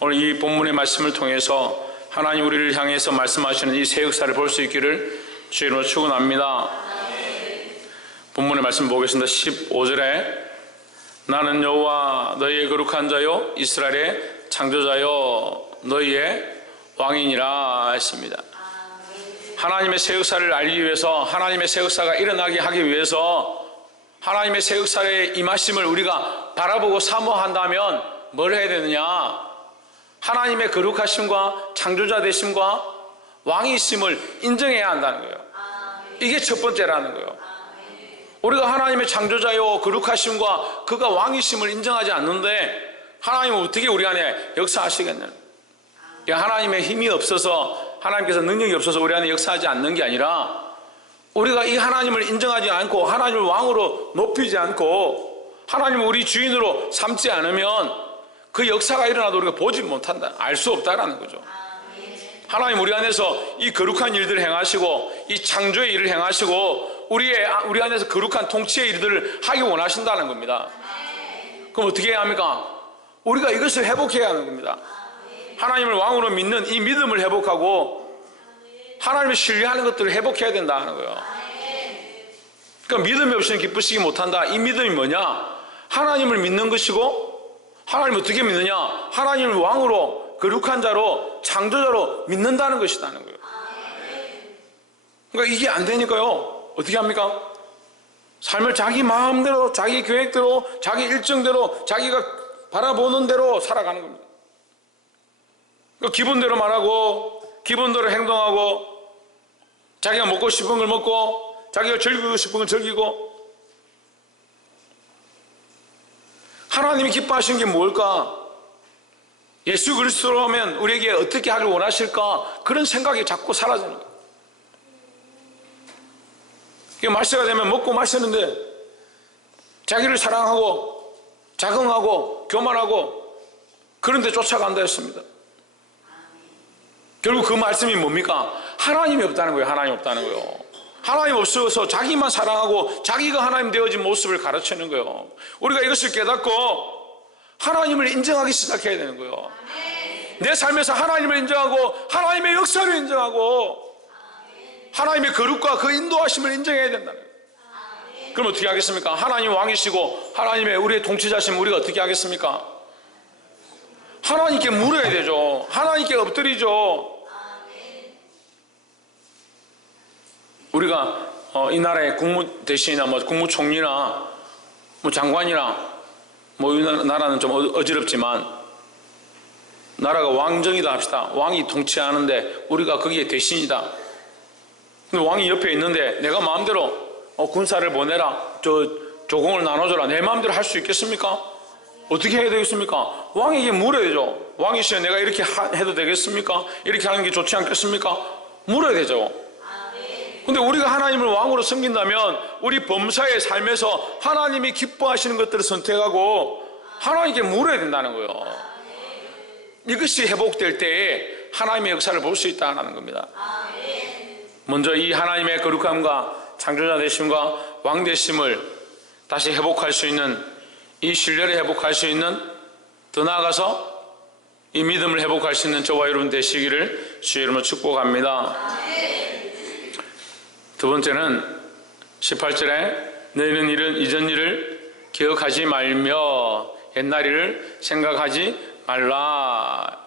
오늘 이 본문의 말씀을 통해서 하나님 우리를 향해서 말씀하시는 이 새 역사를 볼 수 있기를 주의 이름으로 축원합니다. 본문의 말씀 보겠습니다. 15절에 나는 여호와 너희의 거룩한 자요 이스라엘의 창조자요 너희의 왕이니라 했습니다. 하나님의 새 역사를 알기 위해서, 하나님의 새 역사가 일어나게 하기 위해서 하나님의 새 역사의 임하심을 우리가 바라보고 사모한다면 뭘 해야 되느냐? 하나님의 거룩하심과 창조자 되심과 왕이심을 인정해야 한다는 거예요. 이게 첫 번째라는 거예요. 우리가 하나님의 창조자요 거룩하심과 그가 왕이심을 인정하지 않는데 하나님은 어떻게 우리 안에 역사하시겠느냐? 하나님의 힘이 없어서, 하나님께서 능력이 없어서 우리 안에 역사하지 않는 게 아니라 우리가 이 하나님을 인정하지 않고 하나님을 왕으로 높이지 않고 하나님을 우리 주인으로 삼지 않으면 그 역사가 일어나도 우리가 보지 못한다, 알 수 없다라는 거죠. 하나님 우리 안에서 이 거룩한 일들을 행하시고 이 창조의 일을 행하시고 우리 안에서 거룩한 통치의 일들을 하기 원하신다는 겁니다. 그럼 어떻게 해야 합니까? 우리가 이것을 회복해야 하는 겁니다. 하나님을 왕으로 믿는 이 믿음을 회복하고 하나님을 신뢰하는 것들을 회복해야 된다는 거예요. 그러니까 믿음이 없이는 기쁘시기 못한다. 이 믿음이 뭐냐? 하나님을 믿는 것이고, 하나님을 어떻게 믿느냐? 하나님을 왕으로, 거룩한 자로, 창조자로 믿는다는 것이라는 거예요. 그러니까 이게 안 되니까요, 어떻게 합니까? 삶을 자기 마음대로, 자기 계획대로, 자기 일정대로, 자기가 바라보는 대로 살아가는 겁니다. 그러니까 기분대로 말하고, 기분대로 행동하고, 자기가 먹고 싶은 걸 먹고, 자기가 즐기고 싶은 걸 즐기고. 하나님이 기뻐하시는 게 뭘까? 예수 그리스도라면 우리에게 어떻게 하길 원하실까? 그런 생각이 자꾸 사라지는 거예요. 이게 말세가 되면 먹고 마시는데 자기를 사랑하고 자긍하고 교만하고 그런 데 쫓아간다 했습니다. 결국 그 말씀이 뭡니까? 하나님이 없다는 거예요. 하나님 없다는 거예요. 하나님 없어서 자기만 사랑하고 자기가 하나님 되어진 모습을 가르치는 거예요. 우리가 이것을 깨닫고 하나님을 인정하기 시작해야 되는 거예요. 내 삶에서 하나님을 인정하고 하나님의 역사를 인정하고 하나님의 거룩과 그 인도하심을 인정해야 된다는 거예요. 그럼 어떻게 하겠습니까? 하나님 왕이시고 하나님의 우리의 통치자심 우리가 어떻게 하겠습니까? 하나님께 물어야 되죠. 하나님께 엎드리죠. 우리가 이 나라의 국무대신이나 국무총리나 장관이나 이 나라는 좀 어지럽지만 나라가 왕정이다 합시다. 왕이 통치하는데 우리가 거기에 대신이다. 근데 왕이 옆에 있는데 내가 마음대로 군사를 보내라, 조공을 나눠줘라, 내 마음대로 할 수 있겠습니까? 어떻게 해야 되겠습니까? 왕에게 물어야죠. 왕이시여 내가 이렇게 해도 되겠습니까? 이렇게 하는 게 좋지 않겠습니까? 물어야 되죠. 근데 우리가 하나님을 왕으로 섬긴다면 우리 범사의 삶에서 하나님이 기뻐하시는 것들을 선택하고 하나님께 물어야 된다는 거예요. 이것이 회복될 때에 하나님의 역사를 볼 수 있다는 겁니다. 먼저 이 하나님의 거룩함과 창조자 되심과 왕 되심을 다시 회복할 수 있는, 이 신뢰를 회복할 수 있는, 더 나아가서 이 믿음을 회복할 수 있는 저와 여러분 되시기를 주의 이름으로 축복합니다. 두 번째는 18절에 너희는 이런 이전 일을 기억하지 말며 옛날 일을 생각하지 말라.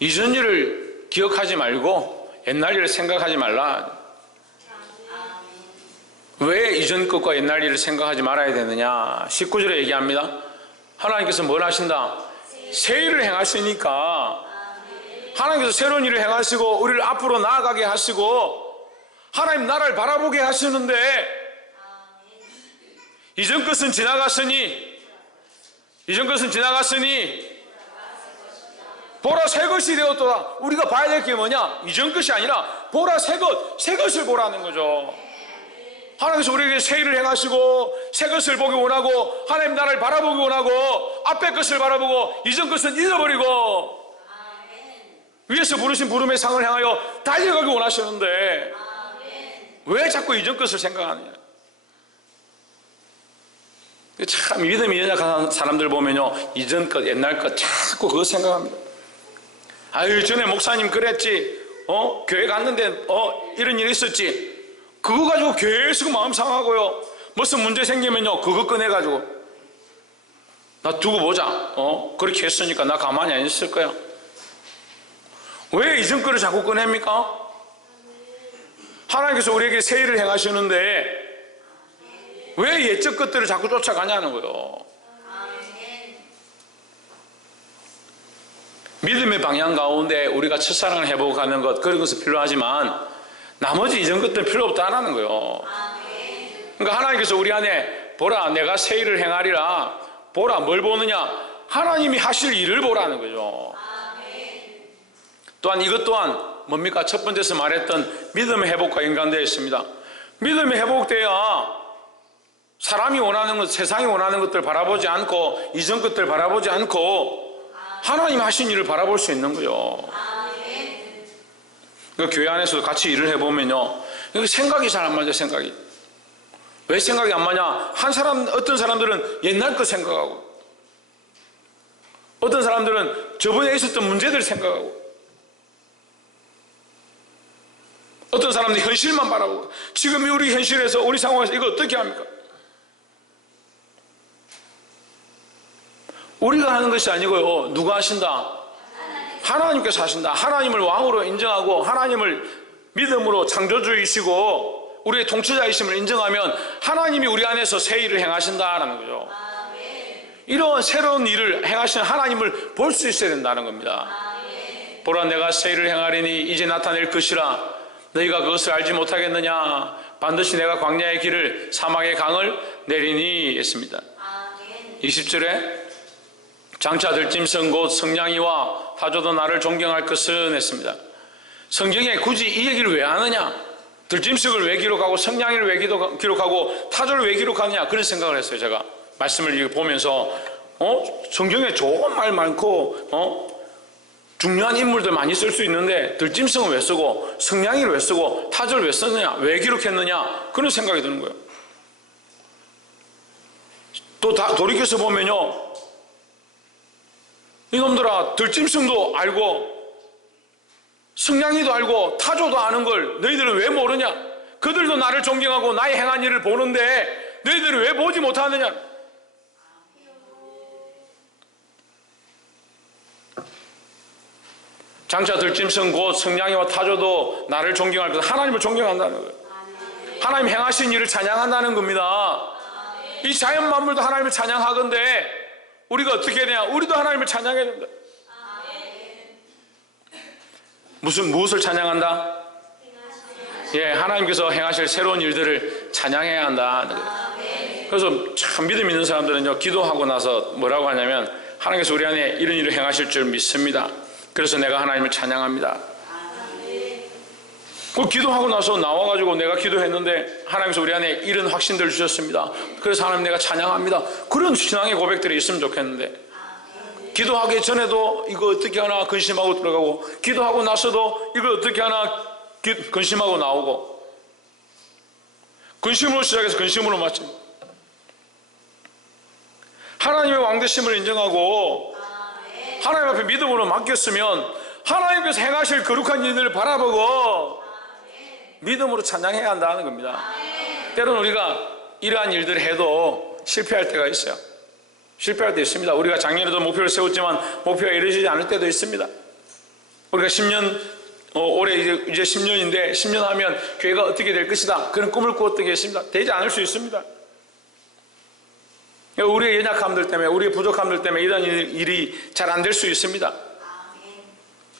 이전 일을 기억하지 말고 옛날 일을 생각하지 말라. 왜 이전 것과 옛날 일을 생각하지 말아야 되느냐? 19절에 얘기합니다. 하나님께서 뭘 하신다? 새 일을 행하시니까 하나님께서 새로운 일을 행하시고 우리를 앞으로 나아가게 하시고 하나님 나라를 바라보게 하시는데 이전 것은 지나갔으니 보라 새 것이 되었도다. 우리가 봐야 될 게 뭐냐? 이전 것이 아니라 보라 새 것을 보라는 거죠. 하나님께서 우리에게 새 일을 행하시고 새 것을 보기 원하고 하나님 나라를 바라보기 원하고 앞에 것을 바라보고 이전 것은 잊어버리고 위에서 부르신 부름의 상을 향하여 달려가기 원하시는데 왜 자꾸 이전 것을 생각하느냐? 참 믿음이 연약한 사람들 보면요, 이전 것 옛날 것 자꾸 그거 생각합니다. 아유, 전에 목사님 그랬지, 교회 갔는데 이런 일이 있었지, 그거 가지고 계속 마음 상하고요, 무슨 문제 생기면요 그거 꺼내가지고 나 두고 보자, 그렇게 했으니까 나 가만히 안 있을 거야. 왜 이전 거를 자꾸 꺼냅니까? 하나님께서 우리에게 새 일을 행하시는데 왜 옛적 것들을 자꾸 쫓아가냐는 거예요. 믿음의 방향 가운데 우리가 첫사랑을 회복하는 것, 그런 것은 필요하지만 나머지 이전 것들은 필요 없다는 거예요. 그러니까 하나님께서 우리 안에 보라, 내가 새 일을 행하리라. 보라, 뭘 보느냐? 하나님이 하실 일을 보라는 거죠. 또한 이것 또한 뭡니까? 첫 번째서 말했던 믿음의 회복과 연관되어 있습니다. 믿음이 회복돼야 사람이 원하는 것, 세상이 원하는 것들 바라보지 않고 이전 것들 바라보지 않고 하나님 하신 일을 바라볼 수 있는 거예요. 그러니까 교회 안에서도 같이 일을 해보면요, 생각이 잘 안 맞아요. 생각이 왜 생각이 안 맞냐? 어떤 사람들은 옛날 거 생각하고, 어떤 사람들은 저번에 있었던 문제들 생각하고, 어떤 사람들이 현실만 바라보고, 지금 우리 현실에서 우리 상황에서 이거 어떻게 합니까? 우리가 하는 것이 아니고요, 누가 하신다? 하나님께서 하신다. 하나님을 왕으로 인정하고 하나님을 믿음으로 창조주이시고 우리의 통치자이심을 인정하면 하나님이 우리 안에서 새 일을 행하신다라는 거죠. 이런 새로운 일을 행하시는 하나님을 볼 수 있어야 된다는 겁니다. 보라, 내가 새 일을 행하리니 이제 나타낼 것이라. 너희가 그것을 알지 못하겠느냐? 반드시 내가 광야의 길을 사막의 강을 내리니 했습니다. 20절에 장차 들짐승 곧 성냥이와 타조도 나를 존경할 것은 했습니다. 성경에 굳이 이 얘기를 왜 하느냐? 들짐승을 왜 기록하고 성냥이를 왜 기록하고 타조를 왜 기록하느냐? 그런 생각을 했어요. 제가 말씀을 보면서 성경에 좋은 말 많고 중요한 인물들 많이 쓸 수 있는데 들짐승은 왜 쓰고 성냥이를 왜 쓰고 타조를 왜 썼느냐? 왜 기록했느냐? 그런 생각이 드는 거예요. 또 돌이켜서 보면요, 이놈들아, 들짐승도 알고 성냥이도 알고 타조도 아는 걸 너희들은 왜 모르냐? 그들도 나를 존경하고 나의 행한 일을 보는데 너희들은 왜 보지 못하느냐? 장차 들짐승 곧 성냥이와 타조도 나를 존경할 것, 하나님을 존경한다는 거예요. 하나님 행하신 일을 찬양한다는 겁니다. 이 자연 만물도 하나님을 찬양하건대 우리가 어떻게 해야 되냐? 우리도 하나님을 찬양해야 된다. 무엇을 찬양한다? 예, 하나님께서 행하실 새로운 일들을 찬양해야 한다. 그래서 참 믿음 있는 사람들은요, 기도하고 나서 뭐라고 하냐면 하나님께서 우리 안에 이런 일을 행하실 줄 믿습니다. 그래서 내가 하나님을 찬양합니다. 그 기도하고 나서 나와가지고 내가 기도했는데 하나님께서 우리 안에 이런 확신들을 주셨습니다. 그래서 하나님 내가 찬양합니다. 그런 신앙의 고백들이 있으면 좋겠는데, 기도하기 전에도 이거 어떻게 하나 근심하고 들어가고, 기도하고 나서도 이거 어떻게 하나 근심하고 나오고, 근심으로 시작해서 근심으로 마칩니다. 하나님의 왕되심을 인정하고 하나님 앞에 믿음으로 맡겼으면 하나님께서 행하실 거룩한 일들을 바라보고 믿음으로 찬양해야 한다는 겁니다. 때로는 우리가 이러한 일들을 해도 실패할 때가 있어요. 실패할 때 있습니다. 우리가 작년에도 목표를 세웠지만 목표가 이루어지지 않을 때도 있습니다. 우리가 10년, 올해 이제 10년인데 10년 하면 교회가 어떻게 될 것이다, 그런 꿈을 꾸었던 게 있습니다. 되지 않을 수 있습니다. 우리의 연약함들 때문에, 우리의 부족함들 때문에 이런 일이 잘 안 될 수 있습니다.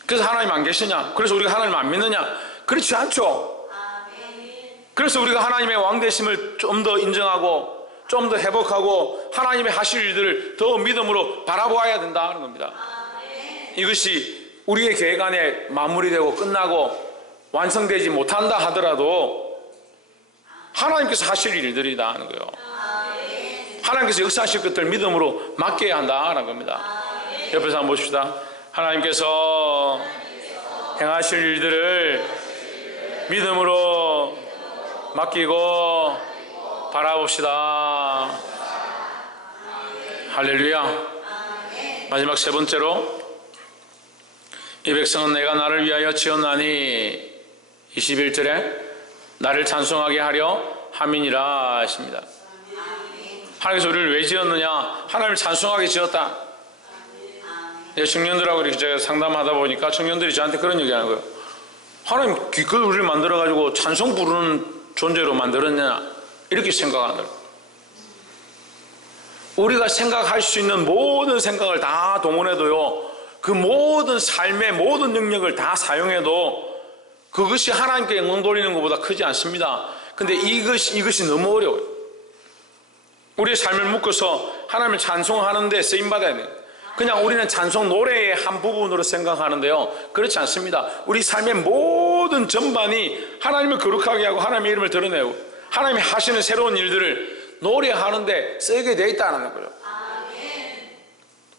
그래서 하나님 안 계시냐? 그래서 우리가 하나님 안 믿느냐? 그렇지 않죠. 그래서 우리가 하나님의 왕되심을 좀 더 인정하고 좀 더 회복하고 하나님의 하실 일들을 더 믿음으로 바라보아야 된다는 겁니다. 이것이 우리의 계획 안에 마무리되고 끝나고 완성되지 못한다 하더라도 하나님께서 하실 일들이다 하는 거예요. 하나님께서 역사하실 것들을 믿음으로 맡겨야 한다는 겁니다. 옆에서 한번 봅시다. 하나님께서 행하실 일들을 믿음으로 맡기고 바라봅시다. 할렐루야. 마지막 세 번째로, 이 백성은 내가 나를 위하여 지었나니 21절에 나를 찬송하게 하려 함이니라 하십니다. 하나님께서 우리를 왜 지었느냐? 하나님을 찬송하게 지었다. 청년들하고 이렇게 제가 상담하다 보니까 청년들이 저한테 그런 얘기하는 거예요. 하나님 기껏 우리를 만들어가지고 찬송 부르는 존재로 만들었냐? 이렇게 생각하는 거예요. 우리가 생각할 수 있는 모든 생각을 다 동원해도요, 그 모든 삶의 모든 능력을 다 사용해도 그것이 하나님께 영광 돌리는 것보다 크지 않습니다. 근데 이것이 너무 어려워요. 우리의 삶을 묶어서 하나님을 찬송하는 데 쓰임받아야 돼요. 그냥 우리는 찬송 노래의 한 부분으로 생각하는데요, 그렇지 않습니다. 우리 삶의 모든 전반이 하나님을 거룩하게 하고 하나님의 이름을 드러내고 하나님이 하시는 새로운 일들을 노래하는데 쓰게 되어 있다는 거예요.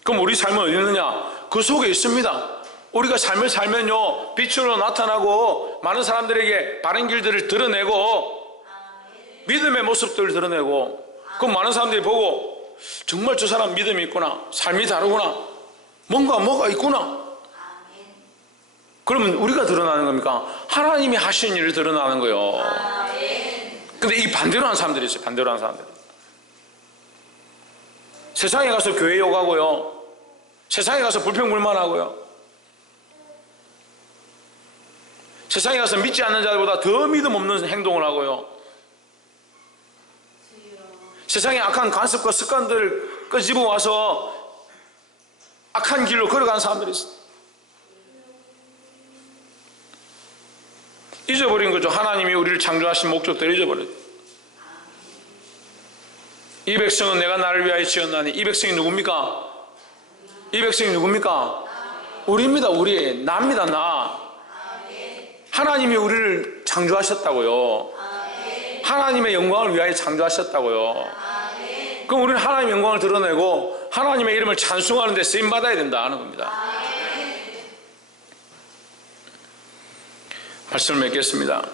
그럼 우리 삶은 어디 있느냐? 그 속에 있습니다. 우리가 삶을 살면요, 빛으로 나타나고 많은 사람들에게 바른 길들을 드러내고 믿음의 모습들을 드러내고, 그럼 많은 사람들이 보고 정말 저 사람 믿음이 있구나, 삶이 다르구나, 뭐가 있구나. 그러면 우리가 드러나는 겁니까? 하나님이 하신 일을 드러나는 거예요. 근데 이 반대로 하는 사람들이 있어요. 반대로 하는 사람들. 세상에 가서 교회 욕하고요, 세상에 가서 불평불만하고요, 세상에 가서 믿지 않는 자들보다 더 믿음 없는 행동을 하고요, 세상의 악한 관습과 습관들을 끄집어 와서 악한 길로 걸어가는 사람들이 있어요. 잊어버린 거죠. 하나님이 우리를 창조하신 목적대로 잊어버렸죠. 이 백성은 내가 나를 위하여 지었나니. 이 백성이 누굽니까? 이 백성이 누굽니까? 우리입니다. 우리. 나입니다. 나. 하나님이 우리를 창조하셨다고요. 하나님의 영광을 위하여 창조하셨다고요. 그럼 우리는 하나님의 영광을 드러내고 하나님의 이름을 찬송하는 데 쓰임받아야 된다 하는 겁니다. 말씀을 맺겠습니다.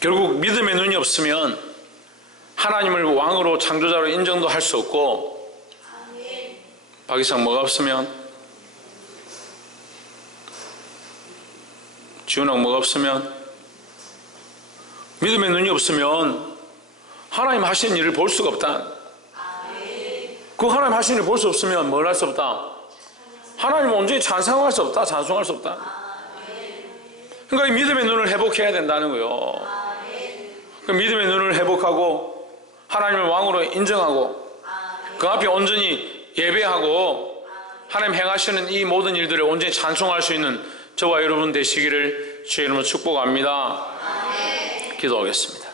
결국 믿음의 눈이 없으면 하나님을 왕으로 창조자로 인정도 할 수 없고, 박 이상 뭐가 없으면, 지훈하고 뭐가 없으면, 믿음의 눈이 없으면 하나님 하신 일을 볼 수가 없다. 그 하나님 하신 일을 볼 수 없으면 뭘 할 수 없다? 하나님을 온전히 찬송할 수 없다. 찬송할 수 없다. 그러니까 이 믿음의 눈을 회복해야 된다는 거예요. 그 믿음의 눈을 회복하고 하나님을 왕으로 인정하고 그 앞에 온전히 예배하고 하나님 행하시는 이 모든 일들을 온전히 찬송할 수 있는 저와 여러분 되시기를 주의 이름으로 축복합니다. 기도하겠습니다.